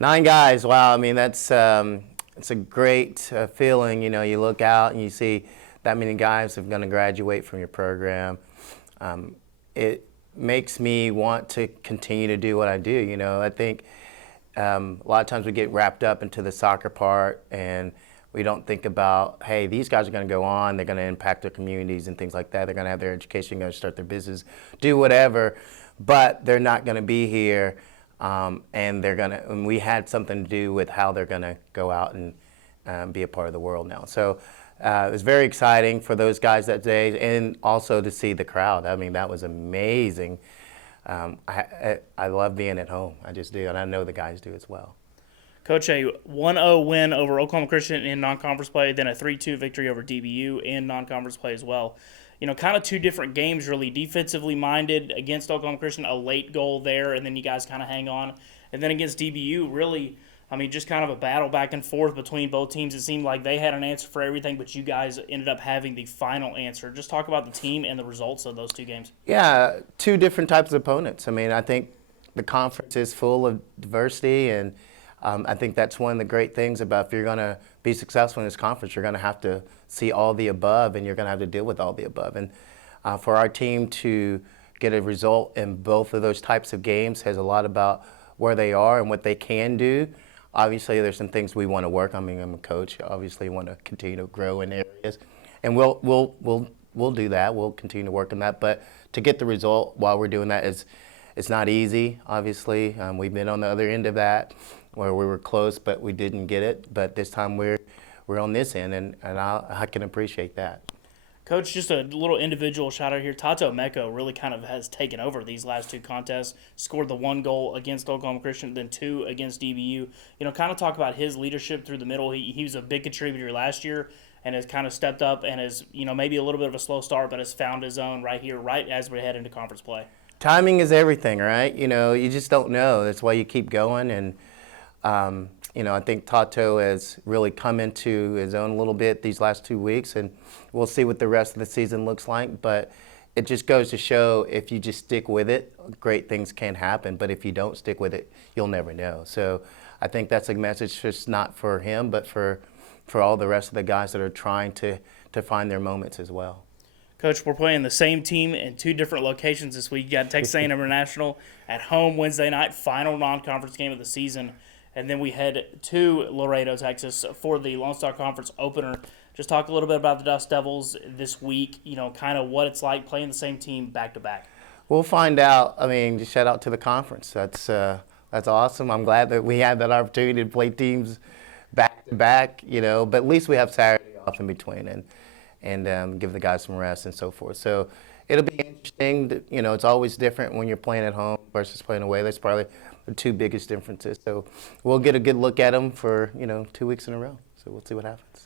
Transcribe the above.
9 guys. Wow. I mean, that's it's a great feeling. You know, you look out and you see that many guys are going to graduate from your program. It makes me want to continue to do what I do. You know, I think a lot of times we get wrapped up into the soccer part and we don't think about, hey, these guys are going to go on, they're going to impact their communities and things like that. They're going to have their education, going to start their business, do whatever, but they're not going to be here, and they're going to. And we had something to do with how they're going to go out and be a part of the world now. So it was very exciting for those guys that day, and also to see the crowd. I mean, that was amazing. I love being at home. I just do, and I know the guys do as well. Coach, a 1-0 win over Oklahoma Christian in non-conference play, then a 3-2 victory over DBU in non-conference play as well. You know, kind of two different games, really. Defensively minded against Oklahoma Christian, a late goal there, and then you guys kind of hang on. And then against DBU, really, I mean, just kind of a battle back and forth between both teams. It seemed like they had an answer for everything, but you guys ended up having the final answer. Just talk about the team and the results of those two games. Yeah, two different types of opponents. I mean, I think the conference is full of diversity, and I think that's one of the great things about if you're going to be successful in this conference, you're going to have to see all the above, and you're going to have to deal with all the above. And for our team to get a result in both of those types of games has a lot about where they are and what they can do. Obviously, there's some things we want to work on. I mean, I'm a coach. Obviously, want to continue to grow in areas, and we'll do that. We'll continue to work on that. But to get the result while we're doing that is it's not easy. Obviously, we've been on the other end of that, where we were close, but we didn't get it. But this time we're on this end, and I can appreciate that. Coach, just a little individual shout out here. Tato Meko really kind of has taken over these last two contests, scored the 1 goal against Oklahoma Christian, then 2 against DBU. You know, kind of talk about his leadership through the middle. He was a big contributor last year and has kind of stepped up and has, you know, maybe a little bit of a slow start, but has found his own right here, right as we head into conference play. Timing is everything, right? You know, you just don't know. That's why you keep going. And, you know, I think Tato has really come into his own a little bit these last 2 weeks, and we'll see what the rest of the season looks like. But it just goes to show if you just stick with it, great things can happen. But if you don't stick with it, you'll never know. So I think that's a message just not for him, but for all the rest of the guys that are trying to find their moments as well. Coach, we're playing the same team in 2 different locations this week. You got Texas A&M International at home Wednesday night, final non-conference game of the season. And then we head to Laredo, Texas for the Lone Star Conference opener. Just talk a little bit about the Dust Devils this week, you know, kind of what it's like playing the same team back-to-back. We'll find out. I mean, just shout out to the conference. That's awesome. I'm glad that we had that opportunity to play teams back-to-back, you know, but at least we have Saturday off in between and give the guys some rest and so forth. So it'll be interesting. You know, it's always different when you're playing at home versus playing away. That's probably the 2 biggest differences. So we'll get a good look at them for, you know, 2 weeks in a row. So we'll see what happens.